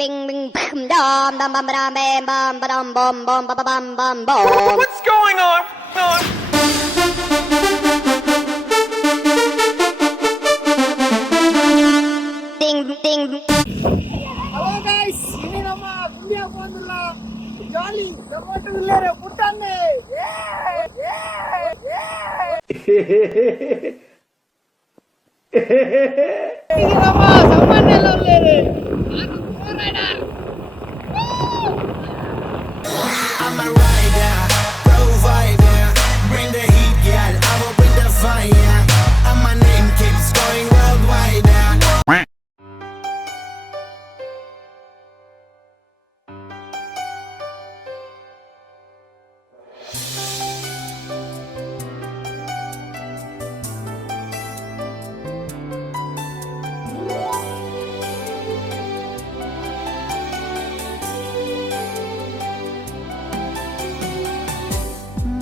Bing bing bam dam dam bam bam bam bam bam bam bam bam bam bam bam. What's going on? Ding ding. Hello guys, ಇಲ್ಲಿ ನಮ್ಮ ಗುಂಡಿಯ ಬಂದಿಲ್ಲ ಜಾಲಿ tomato ಇಲ್ಲರೆ ಪುಟ್ಟನ್ನೇ ಇದು ನಮ್ಮ ಸಾಮಾನ್ಯ ಎಲ್ಲ ಉಳ್ಳೇರೆ ಅದು ಹೋರಾಡ. I'm a rider, provider, bring the heat, girl, I will bring the fire, and my name keeps going worldwide.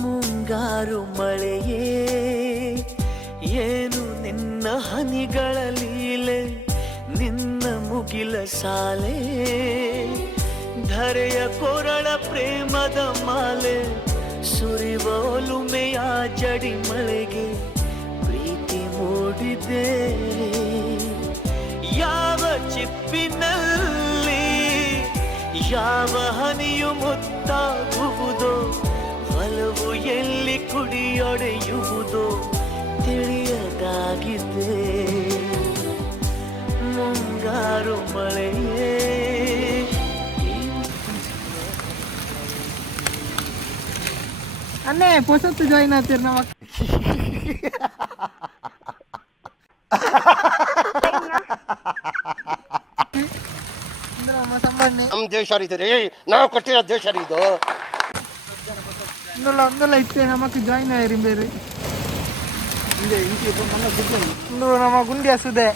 ಮುಂಗಾರು ಮಳೆಯೇ ಏನು ನಿನ್ನ ಹನಿಗಳ ಲೀಲೆ, ನಿನ್ನ ಮುಗಿಲ ಸಾಲೆ ಧರೆಯ ಕೊರಳ ಪ್ರೇಮದ ಮಾಲೆ, ಸುರಿವ ಒಲುಮೆಯ ಜಡಿ ಮಳೆಗೆ ಪ್ರೀತಿ ಮೂಡಿದೆ. ಯಾವ ಚಿಪ್ಪಿನಲ್ಲಿ ಯಾವ ಹನಿಯು ಮುತ್ತಾಗುವುದೋ, ಒಲವು ಎಲ್ಲಿ ಕುಡಿಯೊಡೆಯುವುದೋ ತಿಳಿಯದಾಗಿದೆ. ಮುಂಗಾರು ಮಳೆಯೇ ಅನ್ನೇ ಹೊಸತ್ತು ಜಾಯಿನ್ ಆಗ್ತೀರಿ ನಮ್ಮ ನಮ್ಮ ಸಂಬಂಧಿ ನಮ್ಮ ದೇಶ ರೀ, ನಾವು ಕೊಟ್ಟಿರೋ ದೇಶ ರೀ ಇದು. ಒಂದಲ್ಲ ಇತ್ತೆ ನಮಕ್ ಜಾಯಿನ್ ಆಯ್ರಿ ಬೇರೆ ಇಂದು ನಮ್ಮ ಗುಂಡಿಯ ಸುದೆ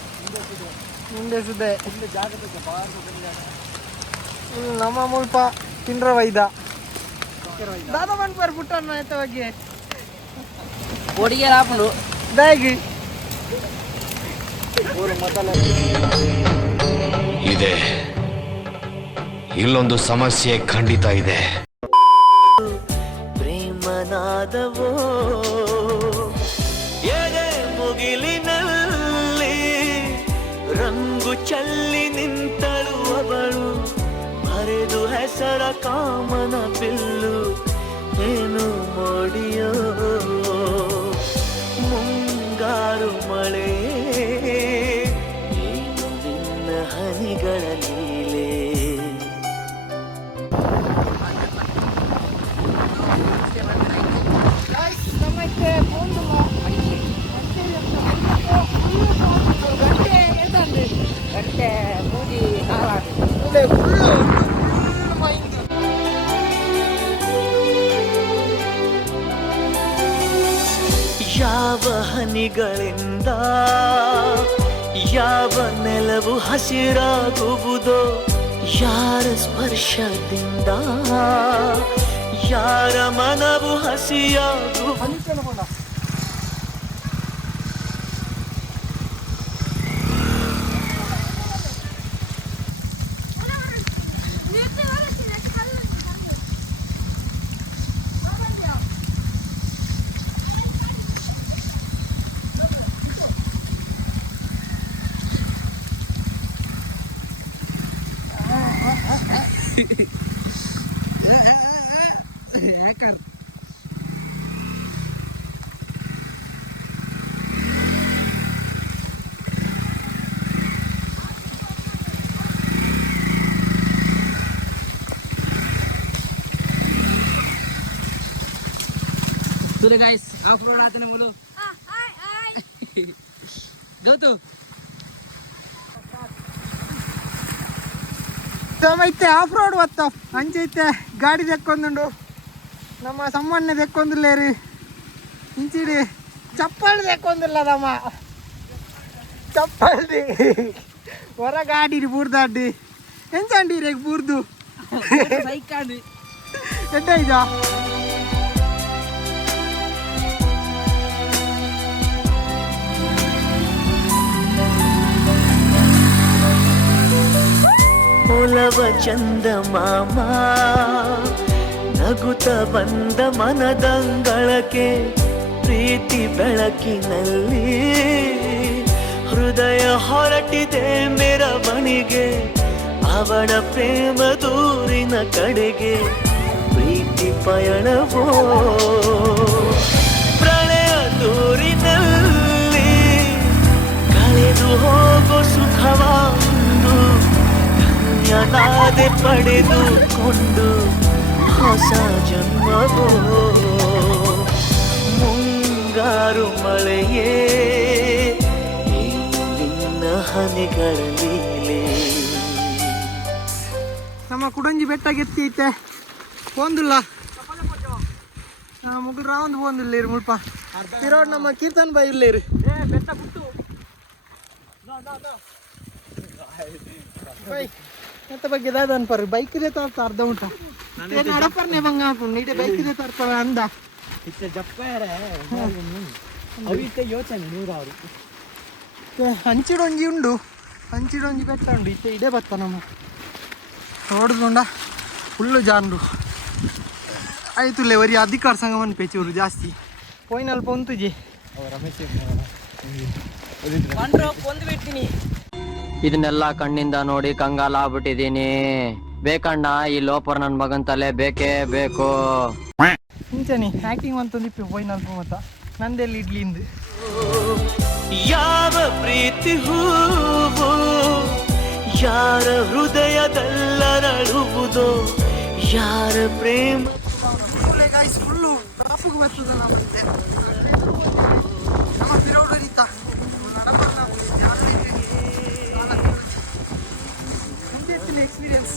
ನಮ್ಮ ಮುಲ್ಪ ತಿಂದ್ರ ವೈದ ದಾದ ಮನ್ಪರ್ ಪುಟ್ಟನ್ನ ಎತ್ತವಾಗಿ ಒಡಿಗೆ ರಾಪುಂಡು ದಾಗಿ ಇದೆ. ಇಲ್ಲೊಂದು ಸಮಸ್ಯೆ ಖಂಡಿತ ಇದೆ. ಪ್ರೇಮನಾದವೋ ಎದೆ ಮುಗಿಲಿನಲ್ಲಿ ರಂಗು ಚಲ್ಲಿ ನಿಂತಳು ಅವಳು, ಬರೆದು ಹೆಸರ ಕಾಮನ ಬಿಲ್ಲು ಏನು ಮೋಡಿಯೋ. ಮುಂಗಾರು ಮಳೆ ಏನು ನಿನ್ನ ಹನಿಗಳ ಲೀಲೆ. ನಮ್ಮಕ್ಕೆ ಪೋಂಡುಲ ಗಂಟೆ ಎಂತಂದ್ರೆ ಗಂಟೆ ಮೂಡಿ ಹಾಳಾಡಿ ಯಾವ ಹನಿಗಳಿಂದ ಯಾವ ನೆಲವು ಹಸಿರಾಗುವುದೋ, ಯಾರ ಸ್ಪರ್ಶದಿಂದ ಯಾರ ಮನವು ಹಸಿಯಾಗು. सुरे गाइस ऑफ रोड आते ना बोलो गो तू ಐತೆ ಆಫ್ ರೋಡ್ ಒತ್ತ ಅಂಚೈತೆ ಗಾಡಿ ತೆಕ್ಕೊಂದುಂಡು ನಮ್ಮ ಸಮ್ಮಣ್ಣೆ ತೆಕ್ಕೊಂದಿಲ್ಲೇರಿ ಇಂಚಿಡಿ ಚಪ್ಪಲಿ ತೆಕ್ಕೊಂದಿಲ್ಲ ನಮ್ಮ ಚಪ್ಪಲಿ ಹೊರ ಗಾಡಿ ಬೂರ್ದಾಡಿ ಎಂಚಂಡೀರಿ ಬೂರ್ದು ಸೈಕಾಡಿ ಎಡ್ಡ ಇದಾ ಒಲವ ಚಂದ ಮಾಮ ನಗುತ್ತ ಬಂದ ಮನದಂಗಳಕ್ಕೆ ಪ್ರೀತಿ ಬೆಳಕಿನಲ್ಲಿ ಹೃದಯ ಹೊರಟಿದೆ ಮೆರವಣಿಗೆ ಅವಳ ಪ್ರೇಮ ದೂರಿನ ಕಡೆಗೆ ಪ್ರೀತಿ ಪಯಣವೋ ಪ್ರಳಯ ದೂರಿನಲ್ಲಿ ಕಳೆದು ಹೋಗೋ ಸುಖವಾಂದು ಧನ್ಯನಾದೆ ಪಡೆದುಕೊಂಡು ಹೊಸ ಜನ್ಮವೋ ಮುಂಗಾರು ಮಳೆಯೇ ನಿನ್ನ ಹನಿಗಳ ಲೀಲೆ. ನಮ್ಮ ಕುಡಂಜಿ ಬೆಟ್ಟ ಗೆತ್ತಿ ಐತೆ ಪೋಂದಿಲ್ಲ ಮುಗಿಲ್ ರಾವಂದು ಪೋಂದಿಲ್ಲ ಇರು ಮುಲ್ಪ ಇರೋಡ್ ನಮ್ಮ ಕೀರ್ತನ್ ಬಾಯಿ ಇಲ್ಲ ಇರು ಎಂತ ಬಗ್ಗೆ ದಾದ ಅನ್ಪಾರ ಬೈಕ್ ಇದೆ ತರ್ತ ಅರ್ಧ ಉಂಟ ನಡಪರ್ನೆ ಬಂಗ ಹಾಕೊಂಡು ಇಡೀ ಬೈಕ್ ಇದೆ ತರ್ತಾರ ಅಂದ ಯೋಚನೆ 100 ಹಂಚಿಡೊಂಜಿ ಉಂಡು ಹಂಚಿಡೊಂಜಿ ಬೆಟ್ಟ ಉಂಡು ಇತ್ತೆ ಇಡೇ ಬತ್ತ ನಮ್ಮ ನೋಡುದುಂಡ ಫುಲ್ಲು ಜಾನ್ರು ಆಯ್ತುಲ್ಲೇ ವರಿ ಅಧಿಕಾರ ಸಂಗಮನ್ ಪೇಚೂರು ಜಾಸ್ತಿ ಪೋಯ್ನಲ್ಲಿ ಪೊಂತುಜಿ ಇದನ್ನೆಲ್ಲ ಕಣ್ಣಿಂದ ನೋಡಿ ಕಂಗಾಲ ಆಗ್ಬಿಟ್ಟಿದೀನಿ. ಬೇಕಣ್ಣ ಈ ಲೋಪರ್ ನನ್ ಮಗನ್ ತಲೆ ಬೇಕೇ ಬೇಕು. ಇಂಚನಿ ಆಕ್ಟಿಂಗ್ ಅಂತಂದಿಪ್ಪಿ ಪೋಯ್ನಲ್ಲಿ ಮತ್ತ ನಂದೆಲ್ಲಿ ಇಡ್ಲಿಂದು ಯಾವ ಪ್ರೀತಿ ಹೂವು ಯಾರ ಹೃದಯದಲ್ಲರಳುವುದೋ ಯಾರ ಪ್ರೇಮ ಫುಲ್ಲು ಟ್ರಾಫಿಕ್ ಬರ್ತದ ನಮ್ಮ ಪಿರೌಡರಿತ ಎಕ್ಸ್ಪೀರಿಯನ್ಸ್